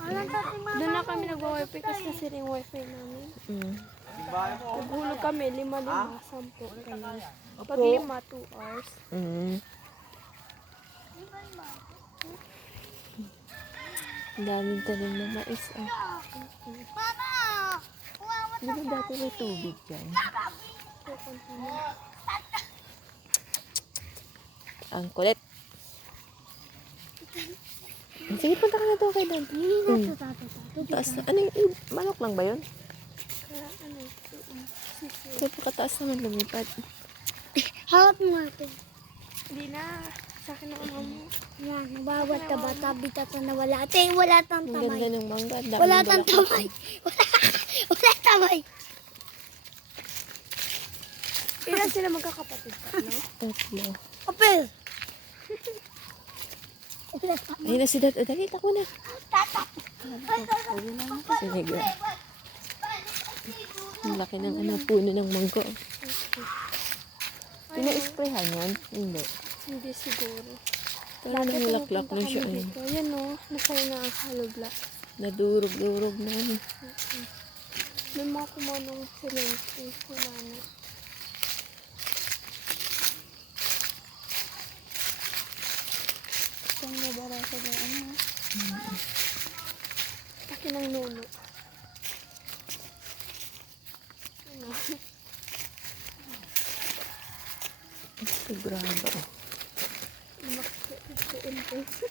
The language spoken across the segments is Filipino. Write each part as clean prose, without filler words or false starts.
Doon na kami nag-wifi kasi nasira yung wifi namin. Naghulog kami, 5, 10 kami. Pag 5, 2 hours. Ang daming tanim na mais. Di ba dati may tubig dyan? So, continue. Ang kulit. Sige, punta ka na daw kay Dad. Taas na. Ano yung manok lang ba yun? Kaya ano, sisi. Kaya pakataas naman lumipad. Hawak mo natin. Hindi na. Sa akin ang ama mo. Yan, nabawat ka ba? Tabi tata na wala. Ate, wala tang Ang tamay. ganda ng mangga. Ang daming Wala tang bulaklak. tamay. Wala tamay. Ilan sila magkakapatid pa, no? Tatlo. Apel. Ayun na si Dad. O, dali, takbo na. Sige. Ang laki ng puno ng mangga. Pina-sprayhan yan? Hindi. Hindi siguro. Pero namulaklak na siya. Dito. Yan o, nasa'yo na ang hollow block. Nadurog-durog na ano. May mga kumanong silente. Wala na. Saan na barasa na ano? Akin ang nuno. Ano? Ito, grabe. Intense.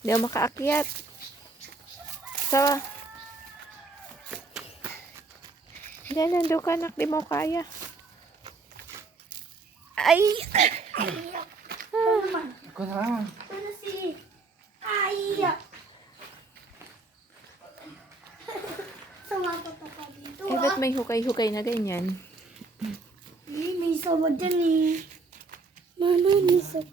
Hindi ako makaakyat. Sawa. Diyan, nandun ka, anak. Di mo kaya. Ay! Ako na. Ano si? Ay! Sawa pa pa dito. Eh, ba't may hukay-hukay na ganyan? May sawa dyan eh. Mama, may sawa.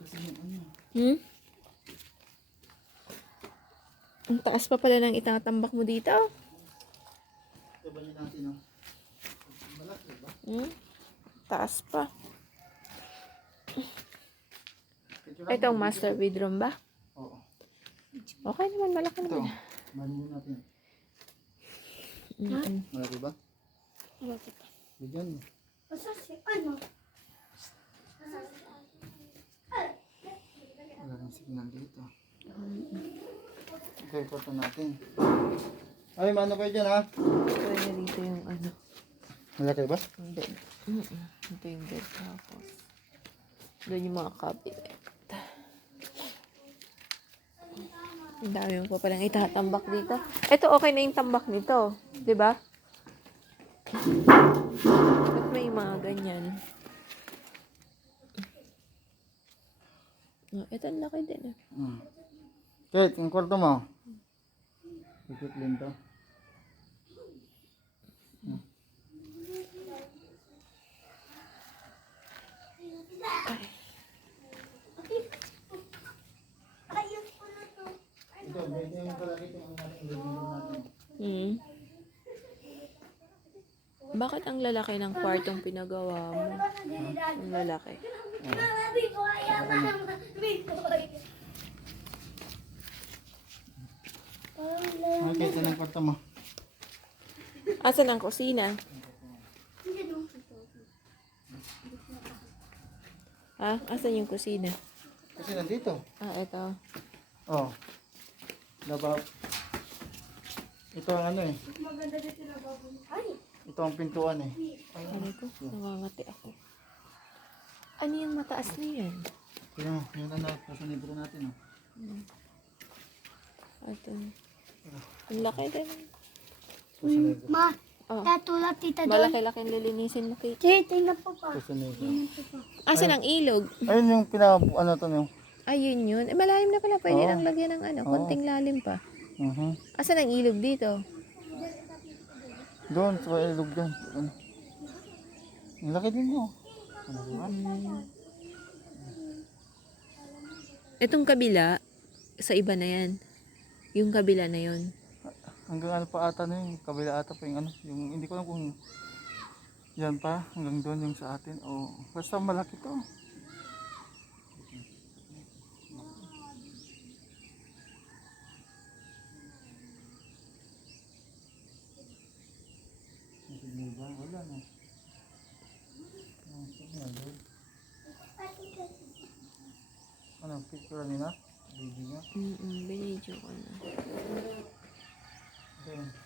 Ang taas pa pala ng itatambak mo dito. Taas pa. Ito ang master bedroom ba? Oo. Okay naman, malaki Ito. naman. Manin natin. Malaki ba? Bigyan mo. Asa si ano? Wala nang signal dito. Ito yung kwarto natin. Ay, mano kayo dyan ha? Pwede dito yung ano. Malaki ba? Yung bed. Ito yung bed tapos. Doon yung mga cabinet. Ang dami mo pa palang itatambak dito. Ito okay na yung tambak nito. 'Di ba? Ba't may mga ganyan? Oh, ito ang laki din. Kate, yung kwarto mo. Ikot din to. Ito, medyo yung kalaki yung ating living room natin. Bakit ang lalaki ng kwartong pinagawa mo? Ang lalaki. Okay, ito ng kwarto mo. Asan ang kusina? Ha? Asan yung kusina? Kasi nandito. Ito. Oh. Labab. Ito ang ano eh. Ito ang pintuan eh. Ano ko? Namamati ako. Ano yung mataas na yan? Kaya yung ano, sa libro natin oh. Ito. Ang laki din. Ma, Oh. tatulad tita doon. Malaki-laki ang lilinisin mo, Kate. Sige, tingnan po pa. Sa libro. Asan ang ilog? Ayun yung ano to yung. Ayun yun. Eh, malalim na pala. Pwede Oo. nang lagyan ng ano, konting lalim pa. Asan ang ilog dito? Doon, sa ilog doon. Ang laki din mo. Itong kabila, sa iba na yan. Yung kabila na yon. Hanggang ano pa ata na yung kabila ata pa yung ano. Yung hindi ko alam kung yan pa. Hanggang doon yung sa atin. O basta malaki to. Wala na. Ano, picture nila? Video niya? Binidyo ko na. Okay.